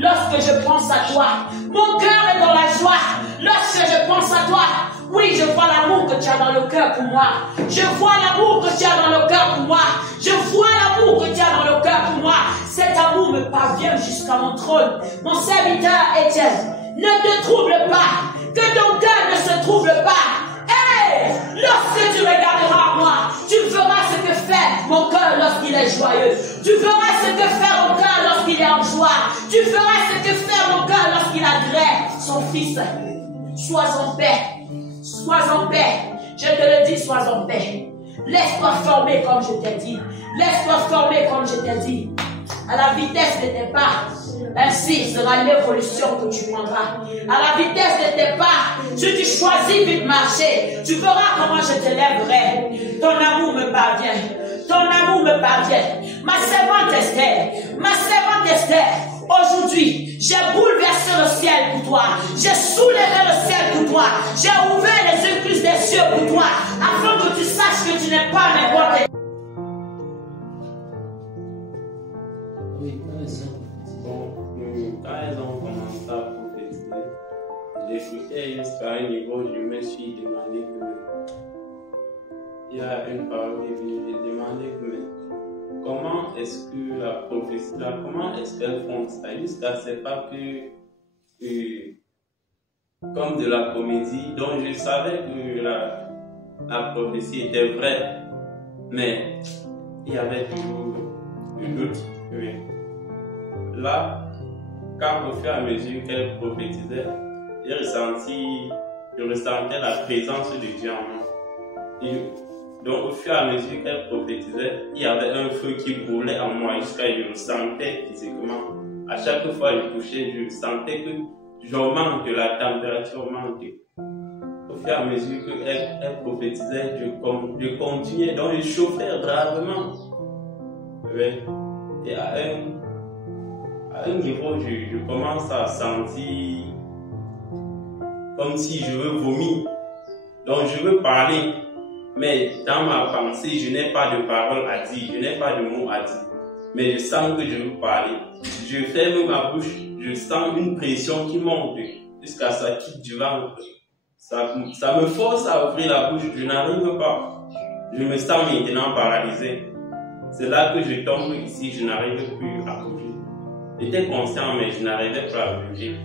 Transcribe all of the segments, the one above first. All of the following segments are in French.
lorsque je pense à toi. Mon cœur est dans la joie lorsque je pense à toi. Oui, je vois l'amour que tu as dans le cœur pour moi. Je vois l'amour que tu as dans le cœur pour moi. Je vois l'amour que tu as dans le cœur pour moi. Cet amour me parvient jusqu'à mon trône. Mon serviteur Étienne, ne te trouble pas. Que ton cœur ne se trouble pas. Hey, lorsque tu regarderas à moi, tu verras ce que fait mon cœur lorsqu'il est joyeux. Tu verras ce que fait mon cœur lorsqu'il est en joie. Tu verras ce que fait mon cœur lorsqu'il agrée son fils. Sois en paix. Sois en paix. Je te le dis, sois en paix. Laisse-toi former comme je t'ai dit. Laisse-toi former comme je t'ai dit. À la vitesse de tes pas, ainsi sera l'évolution que tu prendras. À la vitesse de tes pas, si tu choisis vite marcher, tu verras comment je te lèverai. Ton amour me parvient. Ton amour me parvient. Ma servante Esther, aujourd'hui, j'ai bouleversé le ciel pour toi. J'ai soulevé le ciel pour toi. J'ai ouvert les écluses des cieux pour toi, afin que tu saches que tu n'es pas n'importe. Oui, quand elles ont commencé à prophétiser, j'écoutais jusqu'à un niveau, je me suis demandé que il y a une parole qui est venue, j'ai demandé que comment est-ce que la prophétie là, comment est-ce qu'elles font ça? Jusqu'à ce pas que comme de la comédie, donc je savais que la prophétie était vraie, mais il y avait toujours une doute. Oui. Là, quand au fur et à mesure qu'elle prophétisait, je ressentais la présence de Dieu en moi. Et donc au fur et à mesure qu'elle prophétisait, il y avait un feu qui brûlait en moi jusqu'à ce que je le sentais physiquement. À chaque fois que je touchais, je sentais que j'augmente, la température augmentait. Au fur et à mesure qu'elle prophétisait, je continuais, donc je chauffais gravement. Oui. Et à un niveau, je commence à sentir comme si je veux vomir. Donc je veux parler, mais dans ma pensée, je n'ai pas de parole à dire, je n'ai pas de mots à dire. Mais je sens que je veux parler. Je ferme ma bouche, je sens une pression qui monte jusqu'à ce qu'il quitte du ventre. Ça me force à ouvrir la bouche, je n'arrive pas. Je me sens maintenant paralysé. C'est là que je tombe ici, je n'arrive plus à bouger. J'étais conscient, mais je n'arrivais pas à bouger.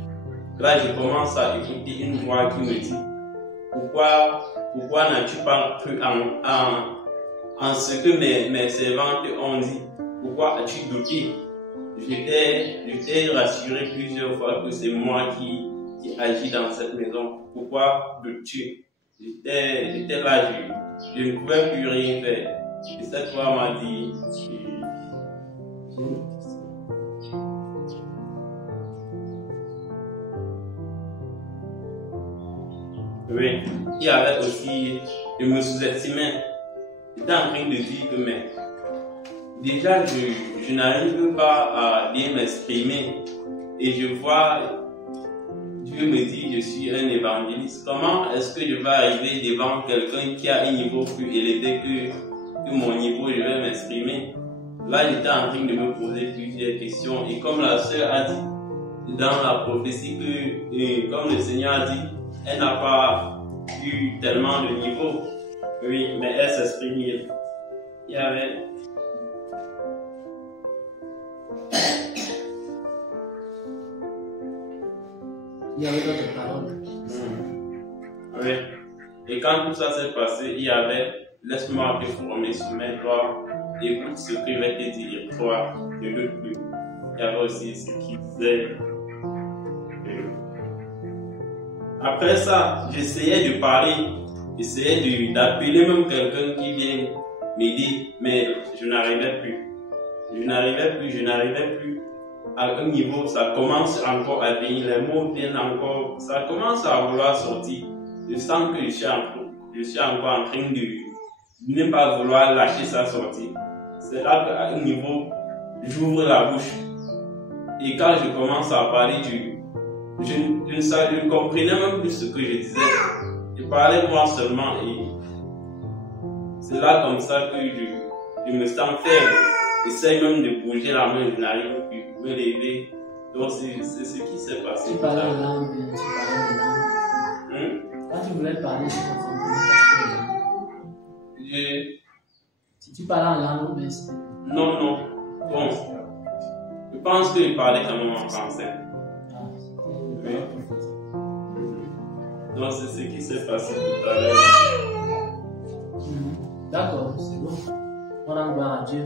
Là, je commence à écouter une voix qui me dit pourquoi n'as-tu pas cru en ce que mes servantes ont dit? Pourquoi as-tu douté? J'étais rassuré plusieurs fois que c'est moi qui agis dans cette maison. Pourquoi doutes-tu? J'étais là, je ne pouvais plus rien faire. Et cette fois m'a dit, oui, il y avait aussi, je me sous-estimais. J'étais en train de dire que mais déjà je n'arrive pas à bien m'exprimer et je vois Dieu me dit je suis un évangéliste. Comment est-ce que je vais arriver devant quelqu'un qui a un niveau plus élevé que mon niveau, je vais m'exprimer? Là, j'étais en train de me poser plusieurs questions et comme la sœur a dit dans la prophétie que comme le Seigneur a dit, elle n'a pas eu tellement de niveau. Oui, mais elle s'exprime. Il y avait d'autres paroles. Oui. Et quand tout ça s'est passé, il y avait laisse-moi te former, soumets-toi, écoute ce que je vais te dire, toi, ne doute plus. Il y avait aussi ce qui disait. Après ça, j'essayais de parler, j'essayais d'appeler même quelqu'un qui vient m'aider, mais je n'arrivais plus. Je n'arrivais plus. À un niveau, ça commence encore à venir, les mots viennent encore, ça commence à vouloir sortir. Je sens que je suis encore en train de ne pas vouloir lâcher ça sortir. C'est là qu'à un niveau, j'ouvre la bouche. Et quand je commence à parler, je ne comprenais même plus ce que je disais. Je parlais moi seulement et c'est là comme ça que je me sens faible. J'essaie même de bouger la main, je n'arrive plus. Me lever, Donc c'est ce qui s'est passé. Tu parlais de langue, tu parlais de langue. Quand tu voulais parler, tu comprenais. Tu parlais en langue, mais c'est... Non, non. Bon. Je pense qu'il parlait quand même en français. Oui. Donc c'est ce qui s'est passé tout à l'heure. D'accord, c'est bon. On rend gloire à Dieu.